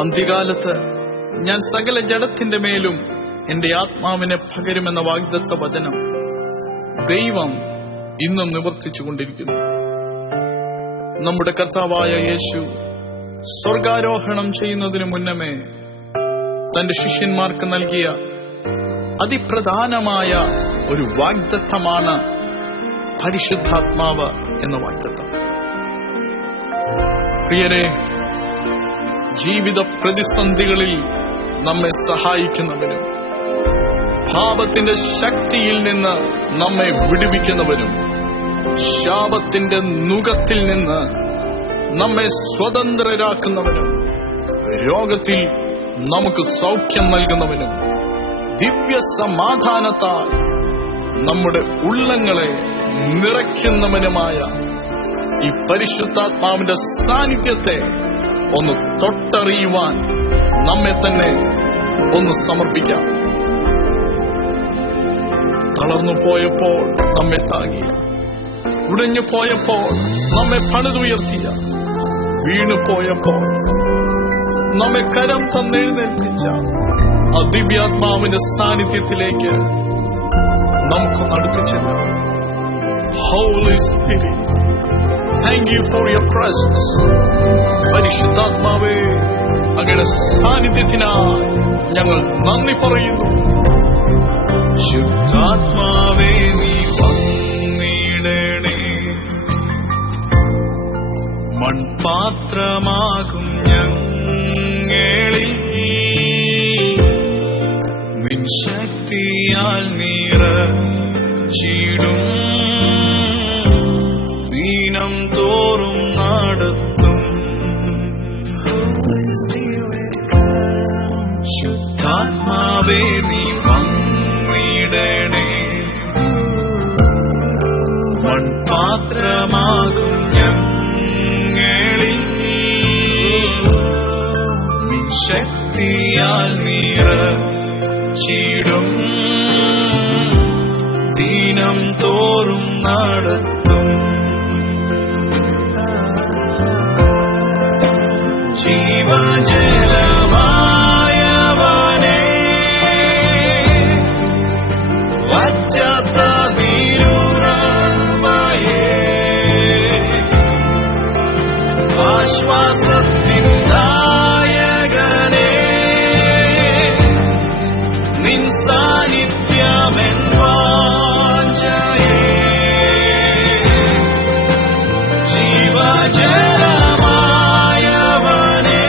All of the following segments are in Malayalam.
അന്ത്യകാലത്ത് ഞാൻ സകല ജഡത്തിന്റെ മേലും എന്റെ ആത്മാവിനെ പകരുമെന്ന വാഗ്ദത്ത വചനം ദൈവം ഇന്നും നിവർത്തിച്ചുകൊണ്ടിരിക്കുന്നു. നമ്മുടെ കർത്താവായ യേശു സ്വർഗാരോഹണം ചെയ്യുന്നതിനു മുന്നമേ തന്റെ ശിഷ്യന്മാർക്ക് നൽകിയ അതിപ്രധാനമായ ഒരു വാഗ്ദത്തമാണ് പരിശുദ്ധാത്മാവ് എന്ന വാഗ്ദത്തം. പ്രിയരെ, ജീവിത പ്രതിസന്ധികളിൽ നമ്മെ സഹായിക്കുന്നവനും പാപത്തിന്റെ ശക്തിയിൽ നിന്ന് നമ്മെ വിടുവിക്കുന്നവനും ശാപത്തിന്റെ നുകത്തിൽ നിന്ന് നമ്മെ സ്വതന്ത്രരാക്കുന്നവനും രോഗത്തിൽ നമുക്ക് സൗഖ്യം നൽകുന്നവനും ദിവ്യ സമാധാനത്താൽ നമ്മുടെ ഉള്ളങ്ങളെ നിറയ്ക്കുന്നവനുമായ ഈ പരിശുദ്ധാത്മാവിന്റെ സാന്നിധ്യത്തെ ഒന്ന് തൊട്ടറിയുവാൻ നമ്മെ തന്നെ ഒന്ന് സമർപ്പിക്കാം. തളർന്നു പോയപ്പോൾ നമ്മെ താങ്ങിയ, ഉടഞ്ഞു പോയപ്പോൾ നമ്മെ പണിതുയർത്തിയ, വീണു പോയപ്പോൾ നമ്മെ കരം തന്നെഴുന്നേൽപ്പിച്ച ആ ദിവ്യാത്മാവിന്റെ സാന്നിധ്യത്തിലേക്ക് നമുക്ക് അടുപ്പിച്ചില്ല. Holy Spirit, thank you for your presence. പരിശുദ്ധാത്മാവേ, അങ്ങയുടെ സാന്നിധ്യത്തിനായി ഞങ്ങൾ നന്ദി പറയുന്നു. ശുദ്ധാത്മാവേ, നീ വന്നിടണേ, മൺപാത്രമാകും ഞങ്ങളിൽ നിൻ ശക്തിയാൽ നിറച്ചിടും, ദീനം തോറും നടത്തും. ശുദ്ധാത്മാവേ, നീ വന്നിടണേ, മൺപാത്രമാകും ഞങ്ങളിൽ നിൻ ശക്തിയാൽ നിറച്ചിടും, ദീനം തോറും നടത്തും. ജീവജലമായവനേ, വറ്റാത്ത നീരുറവയേ, ആശ്വാസത്തിൻ നായകനേ, നിൻ സാന്നിധ്യമെൻ വാഞ്ചയേ. ജീവജലമായവനേ,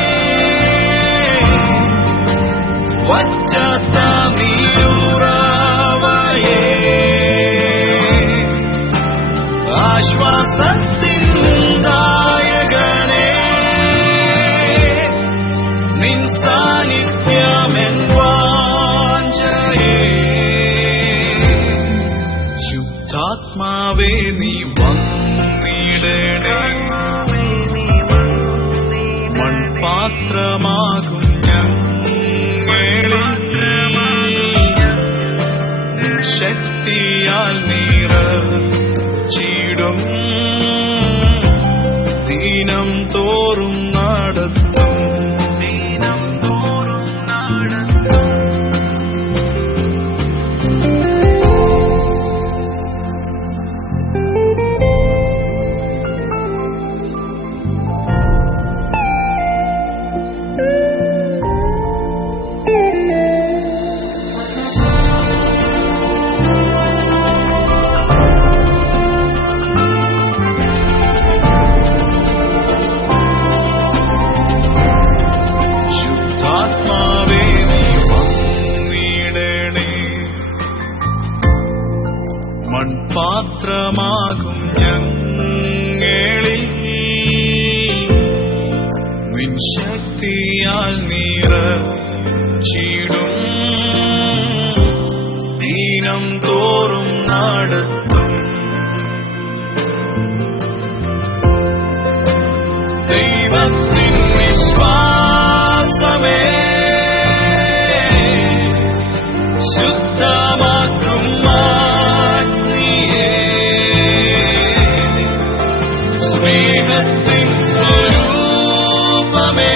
വറ്റാത്ത നീരുറവയേ, ആശ്വാസത്തിൻ നായകനേ, നിൻ സാന്നിധ്യമെൻ വാഞ്ചയേ. ശുദ്ധാത്മാവേ, നീ വന്നിടണേ, മൺപാത്രമാകും ഞങ്ങളിൽ നിൻ ശക്തിയാൽ നിറച്ചിടും, ദീനം തോറും നടത്തും. മൺപാത്രമാകും ഞങ്ങളിൽ നിൻ ശക്തിയാൽ നിറച്ചിടും, ദീനം തോറും നടത്തും. ദൈവത്തിൻ വിശ്വാസമേ, ശുദ്ധമാക്കും അഗ്നിയേ, സ്നേഹത്തിൻ സ്വരൂപമേ,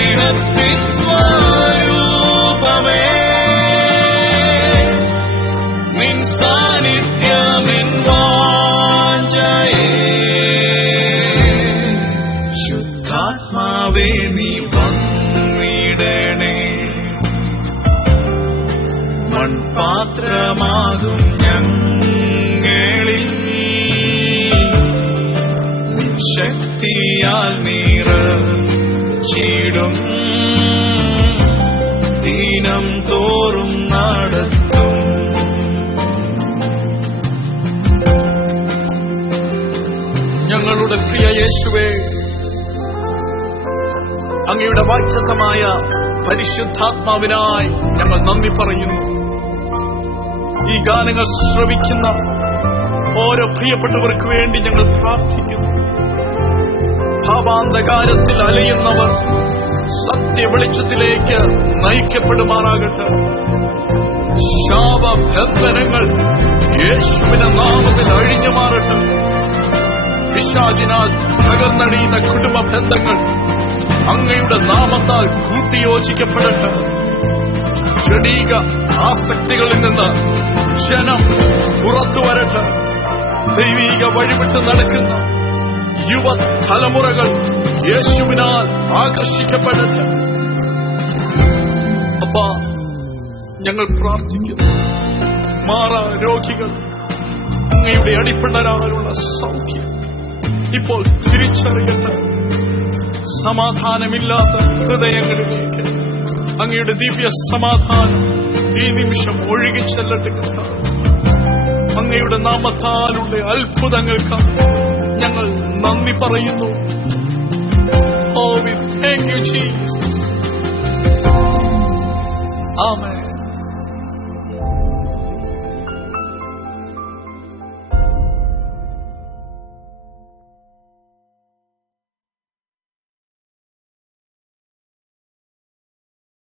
സ്നേഹത്തിൻ സ്വരൂപമേ, നിൻ സാന്നിധ്യമെൻ വാഞ്ചയേ. ശുദ്ധാത്മാവേ നീ വന്നിടണേ, മൺപാത്രമാകും ഞങ്ങളിൽ ശക്തിയാൽ നിറച്ചിടും, ദിനം തോറും നടത്തും. ഞങ്ങളുടെ പ്രിയ യേശുവേ, അങ്ങയുടെ വാഗ്ദത്തമായ പരിശുദ്ധാത്മാവിനായി ഞങ്ങൾ നന്ദി പറയുന്നു. ഈ ഗാനങ്ങൾ ശ്രവിക്കുന്ന ഓരോ പ്രിയപ്പെട്ടവർക്ക് വേണ്ടി ഞങ്ങൾ പ്രാർത്ഥിക്കുന്നു. ഭാവാന്ധകാരത്തിൽ അലയുന്നവർ സത്യ വെളിച്ചത്തിലേക്ക് നയിക്കപ്പെടുമാറാകട്ടെ. ശാപബന്ധനങ്ങൾ യേശുവിന്റെ നാമത്തിൽ അഴിഞ്ഞു മാറട്ടെ. പിശാചിനാൽ തകർന്നടിയുന്ന കുടുംബ ബന്ധങ്ങൾ അങ്ങയുടെ നാമത്താൽ കൂട്ടിയോജിക്കപ്പെടട്ടെ. ജഡീക ആസക്തികളിൽ നിന്ന് ജനം പുറത്തു വരട്ടെ. ദൈവീക വഴിവിട്ട് നടക്കുന്ന യുവതലമുറകൾ യേശുവിനാൽ ആകർഷിക്കപ്പെടട്ടെ. അപ്പാ, ഞങ്ങൾ പ്രാർത്ഥിക്കുന്നു. മാറാ രോഗികൾ അങ്ങയുടെ അടിപ്പിണരാലുള്ള സൗഖ്യം ഇപ്പോൾ തിരിച്ചറിയട്ടെ. സമാധാനമില്ലാത്ത ഹൃദയങ്ങളിലേക്ക് അങ്ങയുടെ ദിവ്യ സമാധാനം ഈ നിമിഷം ഒഴുകിച്ചെല്ലട്ടെ. അങ്ങയുടെ നാമത്താലുള്ള അത്ഭുതങ്ങൾക്ക് ഞങ്ങൾ നന്ദി പറയുന്നു. Oh, we thank you, Jesus. Amen.